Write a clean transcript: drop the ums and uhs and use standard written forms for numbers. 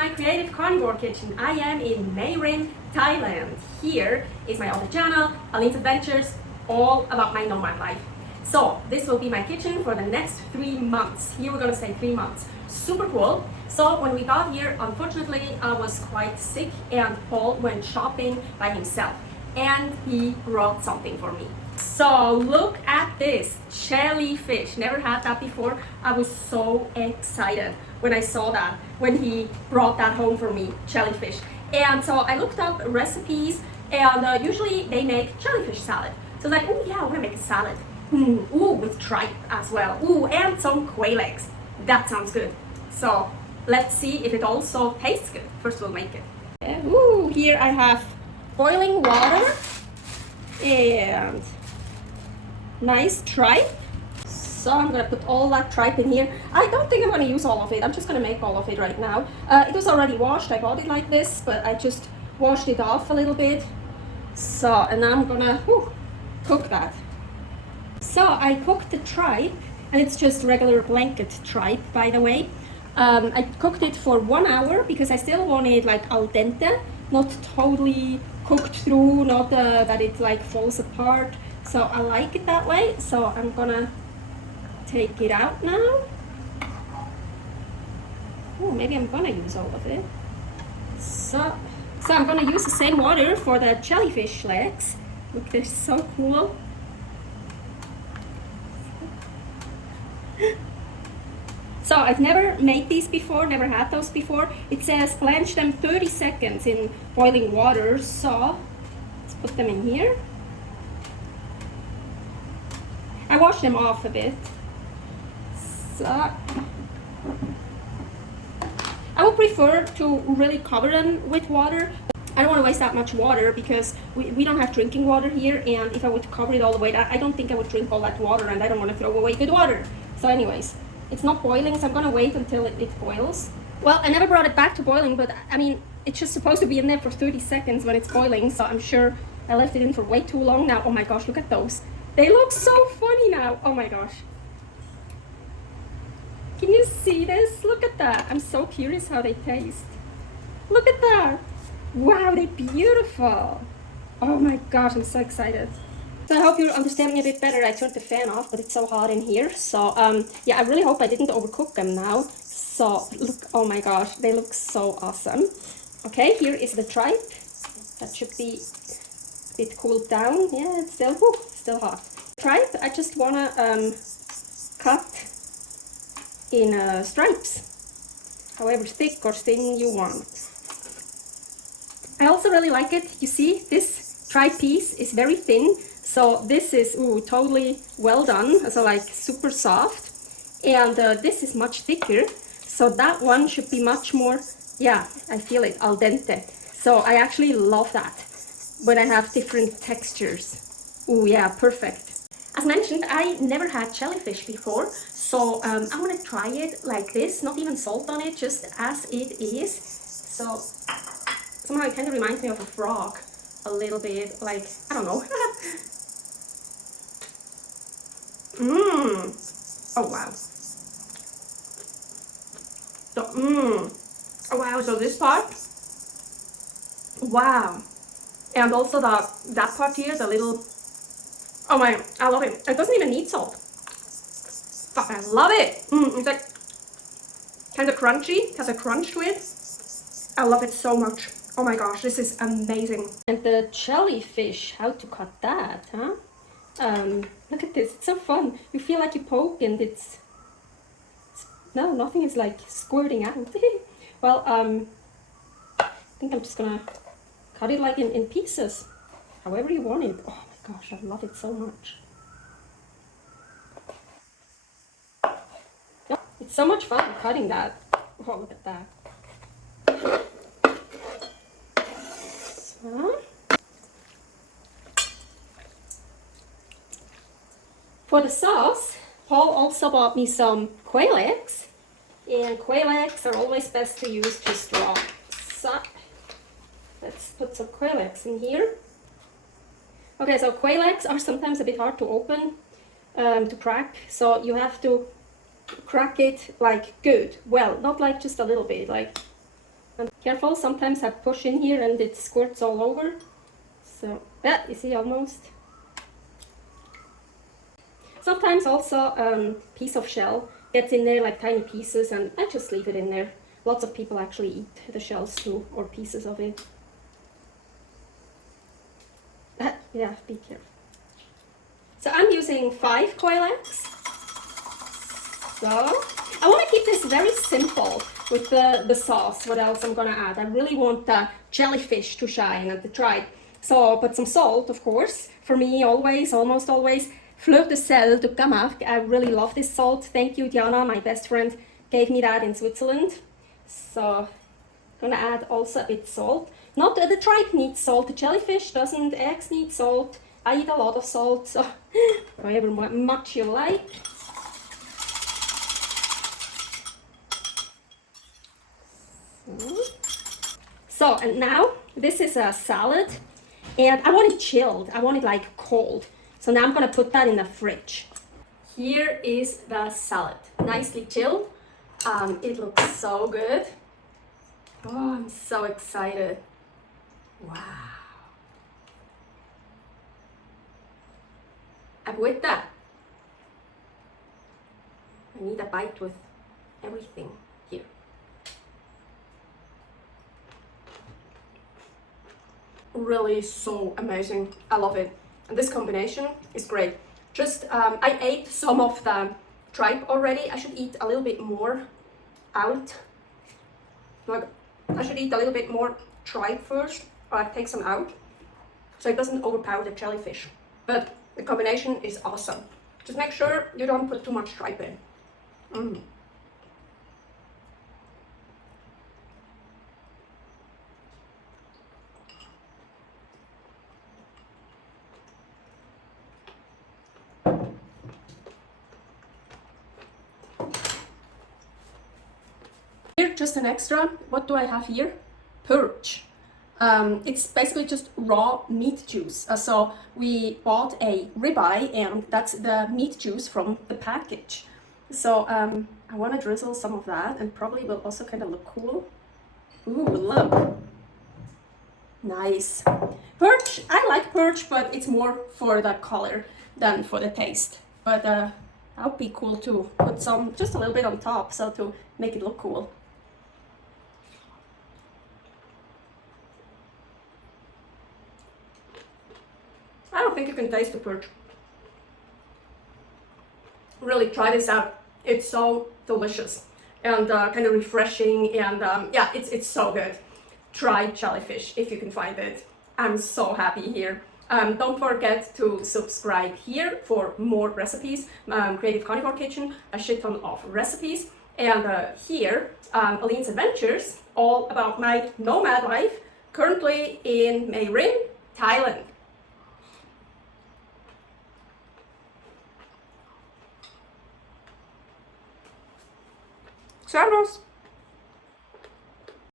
my creative carnivore kitchen. I am in Mae Rin, Thailand. Here is my other channel, Aline's Adventures, all about my nomad life. So this will be my kitchen for the next 3 months. Here we're gonna say 3 months. Super cool. So when we got here, unfortunately, I was quite sick and Paul went shopping by himself and he brought something for me. So look at this, jellyfish. Never had that before. I was so excited when I saw that, when he brought that home for me, jellyfish. And so I looked up recipes and usually they make jellyfish salad. So I was like, oh yeah, I wanna make a salad. Ooh, with tripe as well. Ooh, and some quail eggs. That sounds good. So let's see if it also tastes good. First we'll make it. Ooh, here I have boiling water and nice tripe. So I'm gonna put all that tripe in here. I don't think I'm gonna use all of it. I'm just gonna make all of it right now. It was already washed. I bought it like this, but I just washed it off a little bit. So, and now I'm gonna cook that. So I cooked the tripe, and it's just regular blanket tripe, by the way. I cooked it for 1 hour because I still want it like al dente, not totally cooked through, not that it like falls apart. So I like it that way. So I'm gonna take it out now. Oh, maybe I'm gonna use all of it. So I'm gonna use the same water for the jellyfish legs. Look, they're so cool. So I've never made these before, never had those before. It says blanch them 30 seconds in boiling water. So let's put them in here. I wash them off a bit. So I would prefer to really cover them with water. I don't want to waste that much water because we don't have drinking water here, and if I would cover it all the way, I don't think I would drink all that water, and I don't want to throw away good water. So anyways, it's not boiling, so I'm gonna wait until it boils. Well, I never brought it back to boiling, but I mean, it's just supposed to be in there for 30 seconds when it's boiling, so I'm sure I left it in for way too long now. Oh my gosh, look at those. They look so funny now. Oh my gosh. Can you see this? Look at that. I'm so curious how they taste. Look at that. Wow, they're beautiful. Oh my gosh, I'm so excited. So I hope you understand me a bit better. I turned the fan off, but it's so hot in here. So yeah, I really hope I didn't overcook them now. So look, oh my gosh, they look so awesome. Okay, here is the tripe. That should be a bit cooled down. Yeah, it's still hot. Tripe, I just wanna cut in stripes, however thick or thin you want. I also really like it. You see, this tripe piece is very thin. So this is totally well done, so like super soft, and this is much thicker, so that one should be much more, yeah, I feel it, al dente. So I actually love that when I have different textures. Oh yeah, perfect. As mentioned, I never had jellyfish before, so I want to try it like this, not even salt on it, just as it is. So somehow it kind of reminds me of a frog a little bit, like, I don't know. Oh wow. So oh wow, so this part, wow, and also that part here, the little, oh my, I love it. It doesn't even need salt. Fuck, I love it. It's like kind of crunchy, has a crunch to it. I love it so much. Oh my gosh, this is amazing. And the jellyfish, how to cut that, huh? Look at this, it's so fun. You feel like you poke and it's no, nothing is like squirting out. Well, I think I'm just gonna cut it like in pieces, however you want it. Oh my gosh, I love it so much. Yeah, it's so much fun cutting that. Oh, look at that. So, for the sauce, Paul also bought me some quail eggs, and quail eggs are always best to use just raw. So let's put some quail eggs in here. Okay, so quail eggs are sometimes a bit hard to open, to crack, so you have to crack it like good. Well, not like just a little bit, like And careful, sometimes I push in here and it squirts all over. So, yeah, you see almost. Sometimes also piece of shell gets in there like tiny pieces, and I just leave it in there. Lots of people actually eat the shells too, or pieces of it. Yeah, be careful. So I'm using 5 quail eggs. So I want to keep this very simple with the sauce. What else I'm gonna add? I really want the jellyfish to shine and the tripe. So put some salt, of course. For me, always, almost always, fleur de sel de Camargue. I really love this salt. Thank you, Diana, my best friend, gave me that in Switzerland. So gonna add also a bit salt. Not the tripe needs salt. The jellyfish doesn't. Eggs need salt. I eat a lot of salt, so however much you like. So, and now this is a salad, and I want it chilled. I want it like cold. So now I'm gonna put that in the fridge. Here is the salad, nicely chilled. It looks so good. Oh, I'm so excited. Wow. And with that, I need a bite with everything here. Really so amazing. I love it. And this combination is great. Just, I ate some of the tripe already. I should eat a little bit more out. Like, I should eat a little bit more tripe first, or I take some out, so it doesn't overpower the jellyfish. But the combination is awesome. Just make sure you don't put too much tripe in. Here, just an extra. What do I have here? Purge. It's basically just raw meat juice. So we bought a ribeye, and that's the meat juice from the package. So I want to drizzle some of that, and probably will also kind of look cool. Ooh, look. Nice. Purge, I like purge, but it's more for the color than for the taste. But that would be cool to put some, just a little bit on top, so to make it look cool. I don't think you can taste the purge. Really try this out. It's so delicious and kind of refreshing, and yeah, it's so good. Try jellyfish if you can find it. I'm so happy here. Don't forget to subscribe here for more recipes. Creative Carnivore Kitchen, a shit ton of recipes. And here, Aline's Adventures, all about my nomad life, currently in Mae Rin, Thailand. Servus!